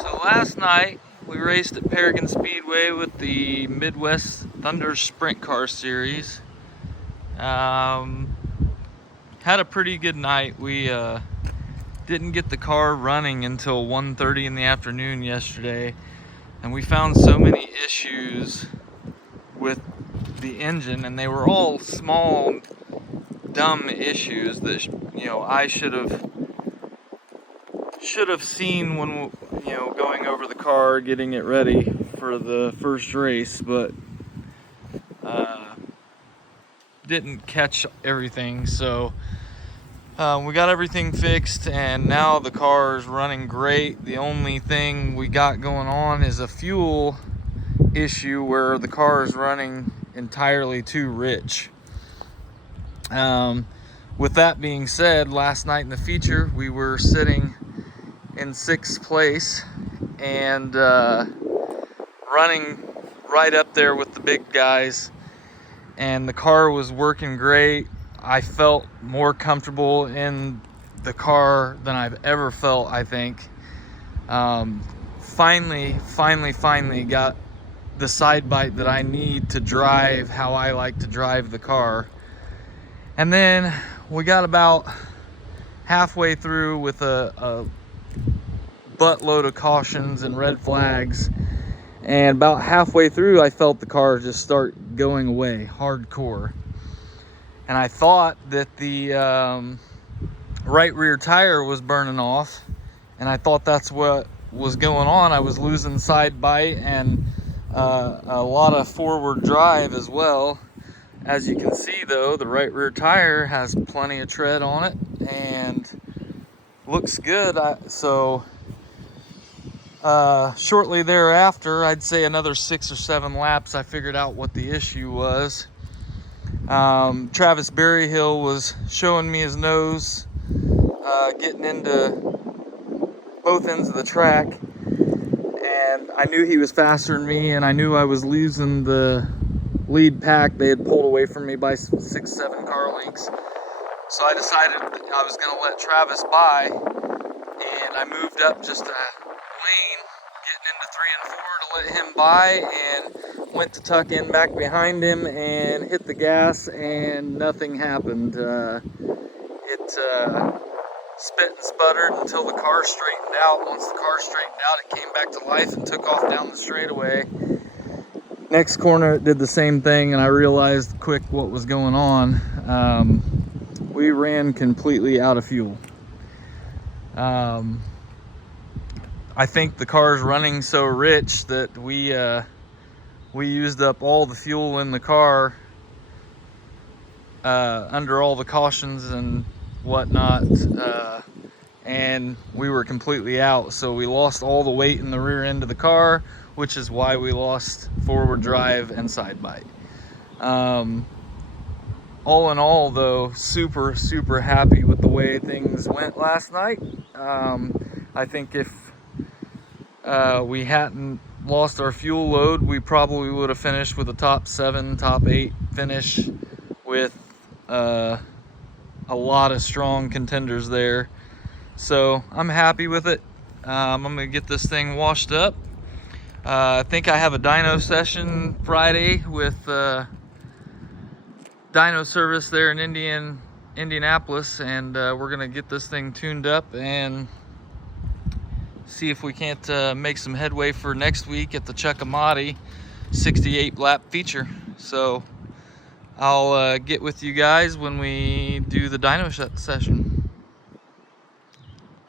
So last night we raced at Paragon Speedway with the Midwest Thunder Sprint Car Series. Had a pretty good night. We didn't get the car running until 1:30 in the afternoon yesterday, and we found so many issues with the engine, and they were all small, dumb issues that I should have seen when going over the car, getting it ready for the first race, but didn't catch everything. So we got everything fixed, and now the car is running great. The only thing we got going on is a fuel issue where the car is running entirely too rich. With that being said, last night in the feature we were sitting in 6th place and running right up there with the big guys, and the car was working great. I felt more comfortable in the car than I've ever felt, I think. Finally got the side bite that I need to drive how I like to drive the car. And then we got about halfway through with a buttload of cautions and red flags, and about halfway through I felt the car just start going away hardcore, and I thought that the right rear tire was burning off, and I thought that's what was going on. I was losing side bite and a lot of forward drive as well. As you can see though, the right rear tire has plenty of tread on it and looks good. Shortly thereafter, I'd say another 6 or 7 laps, I figured out what the issue was. Travis Berryhill was showing me his nose, getting into both ends of the track, and I knew he was faster than me, and I knew I was losing the lead pack. They had pulled away from me by 6-7 car lengths. So I decided I was going to let Travis by, and I moved up just a lane, getting into 3 and 4 to let him by, and went to tuck in back behind him and hit the gas, and nothing happened. It spit and sputtered until the car straightened out. Once the car straightened out, it came back to life and took off down the straightaway. Next corner it did the same thing, and I realized quick what was going on. We ran completely out of fuel. I think the car's running so rich that we used up all the fuel in the car under all the cautions and whatnot, and we were completely out. So we lost all the weight in the rear end of the car, which is why we lost forward drive and side bite. All in all though, super happy with the way things went last night. I think if we hadn't lost our fuel load, we probably would have finished with a top 7, top 8 finish with a lot of strong contenders there. So I'm happy with it. I'm gonna get this thing washed up. I think I have a dyno session Friday with dyno service there in Indianapolis, and we're gonna get this thing tuned up and see if we can't make some headway for next week at the Chuck Amati 68 lap feature. So I'll get with you guys when we do the dyno session.